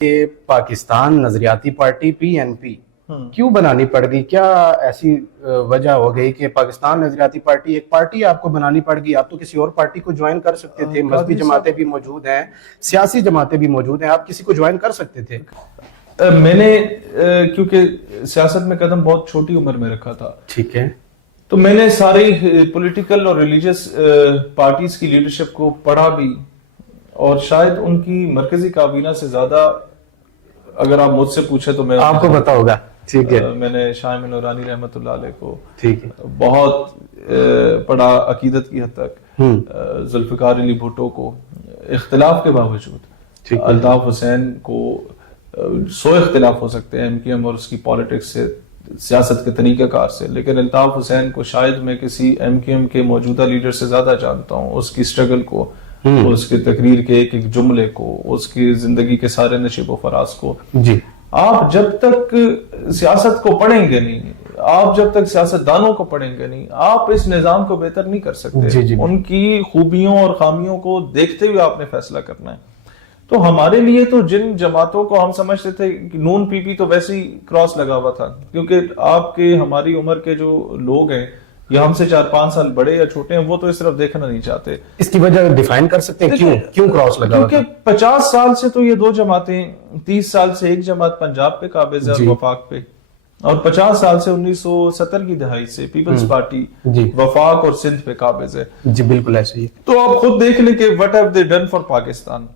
کہ پاکستان نظریاتی پارٹی پی N P کیوں بنانی پڑ گئی؟ کیا ایسی وجہ ہو گئی کہ پاکستان نظریاتی پارٹی ایک پارٹی آپ کو بنانی پڑ گئی؟ آپ تو کسی اور پارٹی کو جوائن کر سکتے تھے، مذہبی جماعتیں بھی موجود ہیں، سیاسی جماعتیں بھی موجود ہیں، آپ کسی کو جوائن کر سکتے تھے۔ میں نے کیونکہ سیاست میں قدم بہت چھوٹی عمر میں رکھا تھا، ٹھیک ہے، تو میں نے ساری پولیٹیکل اور ریلیجیس پارٹیز کی لیڈرشپ کو پڑھا بھی، اور شاید ان کی مرکزی کابینہ سے زیادہ اگر آپ مجھ سے پوچھے تو میں آپ کو پتا ہوگا۔ ٹھیک ہے، میں نے شاہ امین نورانی رحمۃ اللہ علیہ کو ٹھیک ہے، بہت پڑھا، عقیدت کی حد تک، ذوالفقار علی بھٹو کو اختلاف کے باوجود، الطاف حسین کو سو اختلاف ہو سکتے ہیں ایم کیو ایم اور اس کی پالیٹکس سے، سیاست کے طریقہ کار سے، لیکن الطاف حسین کو شاید میں کسی ایم کیو ایم کے موجودہ لیڈر سے زیادہ جانتا ہوں، اس کی سٹرگل کو، اس کی تقریر کے ایک ایک جملے کو، اس کی زندگی کے سارے نشیب و فراز کو۔ جی، آپ جب تک سیاست کو پڑھیں گے نہیں، آپ جب تک سیاست دانوں کو پڑھیں گے نہیں، آپ اس نظام کو بہتر نہیں کر سکتے۔ ان کی خوبیوں اور خامیوں کو دیکھتے ہوئے آپ نے فیصلہ کرنا ہے۔ تو ہمارے لیے تو جن جماعتوں کو ہم سمجھتے تھے کہ نون پی پی تو ویسے ہی کراس لگا ہوا تھا، کیونکہ آپ کے ہماری عمر کے جو لوگ ہیں یا ہم سے 4-5 سال بڑے یا چھوٹے ہیں، وہ تو اس طرف دیکھنا نہیں چاہتے۔ اس کی وجہ ڈیفائن کر سکتے ہیں کیوں کراس لگا ہوا تھا؟ کیونکہ 50 سال سے تو یہ دو جماعتیں، 30 سال سے ایک جماعت پنجاب پہ قابض ہے اور وفاق پہ، اور 50 سال سے 1970 کی دہائی سے پیپلز پارٹی وفاق اور سندھ پہ قابض ہے۔ جی بالکل ایسے ہی۔ تو آپ خود دیکھ لیں کہ what have they done for Pakistan.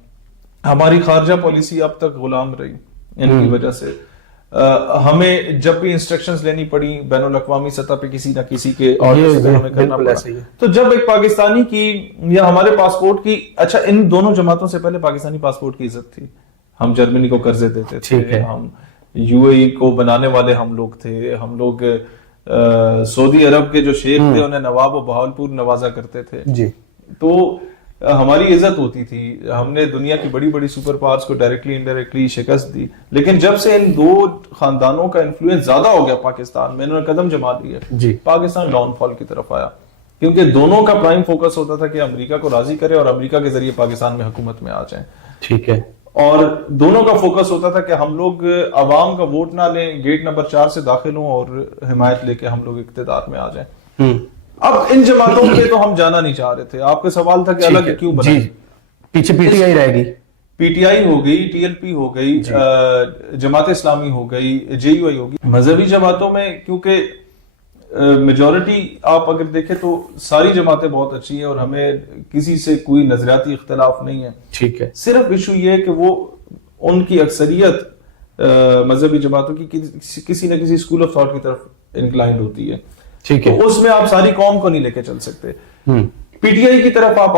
ہماری خارجہ پالیسی اب تک غلام رہی ان کی وجہ سے۔ ہمیں جب بھی انسٹرکشنز لینی پڑی بین الاقوامی سطح پہ کسی نہ کسی کے آرڈر سے ہمیں کرنا پڑا، تو جب ایک پاکستانی کی یا ہمارے پاسپورٹ کی، اچھا ان دونوں جماعتوں سے پہلے پاکستانی پاسپورٹ کی عزت تھی، ہم جرمنی کو قرضے دیتے تھے، ہم یو اے ای کو بنانے والے ہم لوگ تھے، ہم لوگ سعودی عرب کے جو شیخ تھے انہیں نواب و بہاولپور نوازا کرتے تھے، تو ہماری عزت ہوتی تھی، ہم نے دنیا کی بڑی بڑی سپر پاورز کو ڈائریکٹلی انڈائریکٹلی شکست دی۔ لیکن جب سے ان دو خاندانوں کا انفلوئنس زیادہ ہو گیا پاکستان میں، انہوں نے قدم جما لیے، پاکستان ڈاؤن فال کی طرف آیا، کیونکہ دونوں کا پرائم فوکس ہوتا تھا کہ امریکہ کو راضی کرے اور امریکہ کے ذریعے پاکستان میں حکومت میں آ جائیں۔ ٹھیک ہے، اور دونوں کا فوکس ہوتا تھا کہ ہم لوگ عوام کا ووٹ نہ لیں، گیٹ نمبر 4 سے داخل ہوں اور حمایت لے کے ہم لوگ اقتدار میں آ جائیں۔ اب ان جماعتوں کے تو ہم جانا نہیں چاہ رہے تھے۔ آپ کا سوال تھا کہ الگ کیوں بنا، پیچھے پی ٹی آئی رہے گی، پی ٹی آئی ہو گئی، ٹی ایل پی ہو گئی، جماعت اسلامی ہو گئی، جے یو آئی ہوگی۔ مذہبی جماعتوں میں کیونکہ میجورٹی آپ اگر دیکھیں تو ساری جماعتیں بہت اچھی ہیں اور ہمیں کسی سے کوئی نظریاتی اختلاف نہیں ہے، ٹھیک ہے، صرف ایشو یہ ہے کہ وہ ان کی اکثریت مذہبی جماعتوں کی کسی نہ کسی اسکول آف تھاٹ کی طرف انکلائنڈ ہوتی ہے، ٹھیک ہے، اس میں آپ ساری قوم کو نہیں لے کے چل سکتے۔ پی ٹی آئی کی طرف آپ